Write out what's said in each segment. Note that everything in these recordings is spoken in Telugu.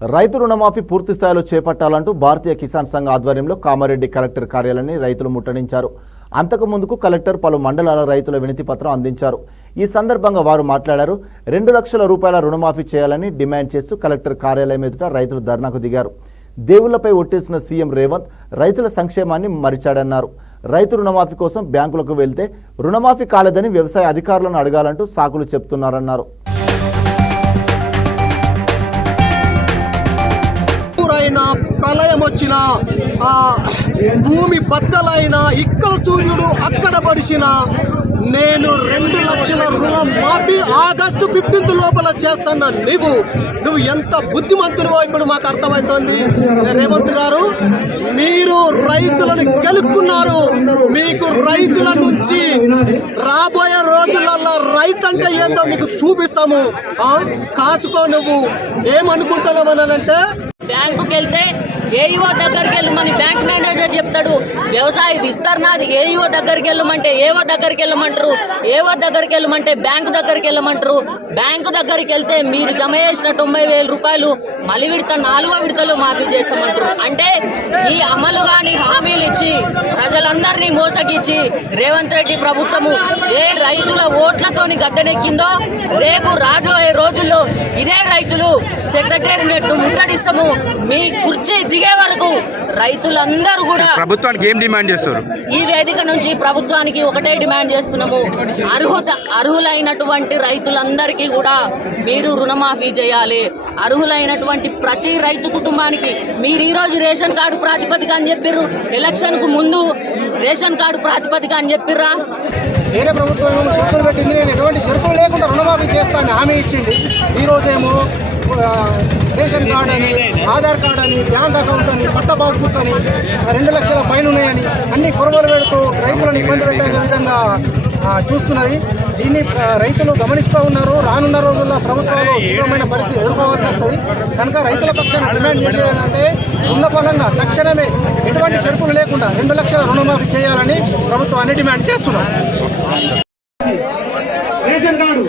రైతు రుణమాఫీ పూర్తి స్థాయిలో చేపట్టాలంటూ భారతీయ కిసాన్ సంఘ్ ఆధ్వర్యంలో కామారెడ్డి కలెక్టర్ కార్యాలయాన్ని రైతులు ముట్టడించారు. అంతకుముందుకు కలెక్టర్ పలు మండలాల రైతుల వినతి పత్రం అందించారు. ఈ సందర్భంగా వారు మాట్లాడారు. 2 లక్షల రూపాయల రుణమాఫీ చేయాలని డిమాండ్ చేస్తూ కలెక్టర్ కార్యాలయం ఎదుట రైతులు ధర్నాకు దిగారు. దేవుళ్లపై ఒట్టేసిన సీఎం రేవంత్ రైతుల సంక్షేమాన్ని మరిచాడన్నారు. రైతు రుణమాఫీ కోసం బ్యాంకులకు వెళ్తే రుణమాఫీ కాలేదని వ్యవసాయ అధికారులను అడగాలంటూ సాకులు చెప్తున్నారన్నారు. ప్రళయం వచ్చిన భూమి బద్దలైన ఇక్కడ సూర్యుడు అక్కడ పడిసిన నేను 2 లక్షల రుణం మాఫీ ఆగస్టు 15 లోపల చేస్తున్నా. నువ్వు ఎంత బుద్ధిమంతుడివో ఇప్పుడు మాకు అర్థమవుతోంది. రేవంత్ గారు, మీరు రైతులను గెలుక్కున్నారు. మీకు రైతుల నుంచి రాబోయే రోజులలో రైతు అంటే ఏందో మీకు చూపిస్తాము. కాసుకో. నువ్వు ఏమనుకుంటున్నావు అనంటే, బ్యాంకుకి వెళ్తే ఏఈఓ దగ్గరికి వెళ్ళమని బ్యాంక్ మేనేజర్ చెప్తాడు. వ్యవసాయ విస్తరణది ఏఈఓ దగ్గరికి వెళ్ళమంటే ఏఓ దగ్గరికి వెళ్ళమంటారు. ఏఓ దగ్గరికి వెళ్ళమంటే బ్యాంకు దగ్గరికి వెళ్ళమంటారు. బ్యాంకు దగ్గరికి వెళ్తే మీరు జమ చేసిన 90,000 రూపాయలు మళ్ళీ విడత 4వ విడతలు మాఫీ చేస్తామంటారు. అంటే ఈ అమలు కాని హామీలు ఇచ్చి ప్రజలందరినీ మోసగిచ్చి రేవంత్ రెడ్డి ప్రభుత్వము ఏ రైతుల ఓట్లతోని గద్దెనెక్కిందో రేపు రాబోయే రోజుల్లో ఇదే రైతులు సెక్రటేరియట్ ముట్టడిస్తాము. మీ కుర్చీ దిగే వరకు రైతులందరూ కూడా ప్రభుత్వానికి ఏం డిమాండ్ చేస్తారు? ఈ వేదిక నుంచి ప్రభుత్వానికి ఒకటే డిమాండ్ చేస్తున్నాము. అర్హులైనటువంటి రైతులందరికీ కూడా మీరు రుణమాఫీ చేయాలి. అర్హులైనటువంటి ప్రతి రైతు కుటుంబానికి మీరు ఈరోజు రేషన్ కార్డు ప్రాతిపదిక అని చెప్పిర్రు. ఎలక్షన్ కు ముందు రేషన్ కార్డు ప్రాతిపదిక అని చెప్పిర్రా? వేరే ప్రభుత్వం షరతులు పెట్టింది. నేను ఎటువంటి షరతులు లేకుండా రుణమాఫీ చేస్తానని హామీ ఇచ్చింది. ఈరోజేమో రేషన్ కార్డు అని, ఆధార్ కార్డు అని, బ్యాంక్ అకౌంట్ అని, పట్ట పాస్బుక్ అని 2 లక్షల పైన ఉన్నాయని అన్ని కొరవలు పెడుతూ రైతులను ఇబ్బంది పెట్టే విధంగా చూస్తున్నది. దీన్ని రైతులు గమనిస్తూ ఉన్నారు. రానున్న రోజుల్లో ప్రభుత్వాలు తీవ్రమైన పరిస్థితి ఎదుర్కోవాల్సి వస్తుంది. కనుక రైతుల పక్షాన డిమాండ్ చేసేదంటే ఉన్న ఫలంగా తక్షణమే ఎటువంటి షరతులు లేకుండా 2 లక్షల రుణమాఫీ చేయాలని ప్రభుత్వాన్ని డిమాండ్ చేస్తున్నారు. రేషన్ కార్డు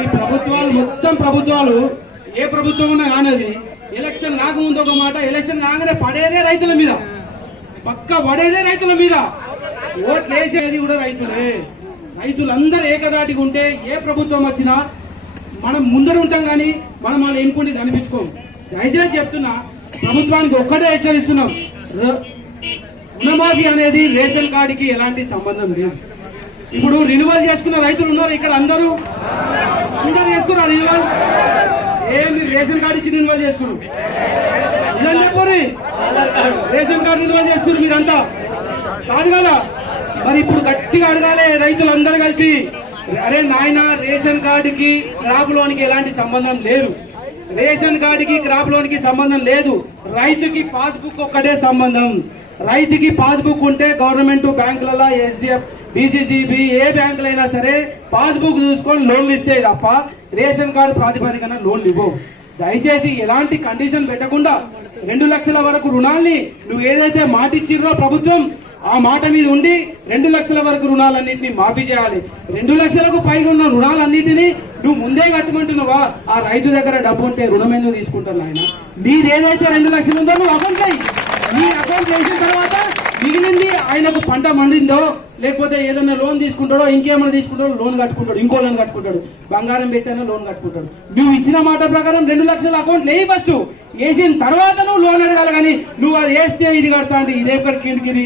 ఈ ప్రభుత్వాలు మొత్తం ప్రభుత్వాలు ఏ ప్రభుత్వం ఉన్నా కానది ఎలక్షన్ కాకముందు ఒక మాట, ఎలక్షన్ కాగానే పడేదే రైతుల మీద, పక్క పడేదే రైతుల మీద. ఓట్లు వేసేది కూడా రైతులే. రైతులందరూ ఏకదాటిగా ఉంటే ఏ ప్రభుత్వం వచ్చినా మనం ముందర ఉంటాం, కానీ మనం వాళ్ళ ఎన్నుకుంటే కనిపించుకోం. దయచేసి చెప్తున్నా, ప్రభుత్వానికి ఒక్కటే హెచ్చరిస్తున్నాం, రుణమాఫీ అనేది రేషన్ కార్డుకి ఎలాంటి సంబంధం లేదు. ఇప్పుడు రిన్యువల్ చేసుకున్న రైతులు ఉన్నారు ఇక్కడ, అందరూ చేసుకున్నారు రిన్యువల్. ఏమి రేషన్ కార్డు ఇచ్చి రిన్యువల్ చేసుకున్నారు? ఇదని చెప్పండి, రేషన్ కార్డు రిన్యువల్ చేసుకున్నారు మీరంతా కాదు కదా? మరి ఇప్పుడు గట్టిగా అడగాలి రైతులందరూ కలిసి, అరే నాయన, రేషన్ కార్డుకి క్రాప్ లోన్కి ఎలాంటి సంబంధం లేదు. రేషన్ కార్డుకి క్రాప్ లోన్కి సంబంధం లేదు. రైతుకి పాస్బుక్ ఒక్కటే సంబంధం. రైతుకి పాస్బుక్ ఉంటే గవర్నమెంట్ బ్యాంకులలో ఎస్డిఎఫ్, బీసీసీబీ ఏ బ్యాంకులైనా సరే పాస్బుక్ చూసుకొని లోన్లు ఇస్తే తప్ప రేషన్ కార్డు ప్రాతిపదికన లోన్లు ఇవ్వవు. దయచేసి ఎలాంటి కండిషన్ పెట్టకుండా 2 లక్షల వరకు రుణాల్ని నువ్వు ఏదైతే మాట ఇచ్చిర్రో ప్రభుత్వం, ఆ మాట మీద ఉండి 2 లక్షల వరకు రుణాలన్నింటినీ మాఫీ చేయాలి. 2 లక్షలకు పైగా ఉన్న రుణాలన్నింటినీ నువ్వు ముందే కట్టమంటున్నావా? ఆ రైతు దగ్గర డబ్బు ఉంటే రుణం ఎందుకు తీసుకుంటాను ఆయన? మీరు ఏదైతే 2 లక్షలు ఉందో నువ్వు అకౌంట్ చేయి. మీ అకౌంట్ చేసిన తర్వాత మిగిలింది ఆయనకు పంట మండిందో, లేకపోతే ఏదైనా లోన్ తీసుకుంటాడో, ఇంకేమైనా తీసుకుంటాడో, లోన్ కట్టుకుంటాడు, ఇంకో లోన్ కట్టుకుంటాడు, బంగారం పెట్టైనా లోన్ కట్టుకుంటాడు. నువ్వు ఇచ్చిన మాట ప్రకారం 2 లక్షల అకౌంట్ లేయి. ఫస్ట్ వేసిన తర్వాత నువ్వు లోన్ అడగాలి, కానీ నువ్వు అది వేస్తే ఇది కడతా అంటే ఇదే కిందికి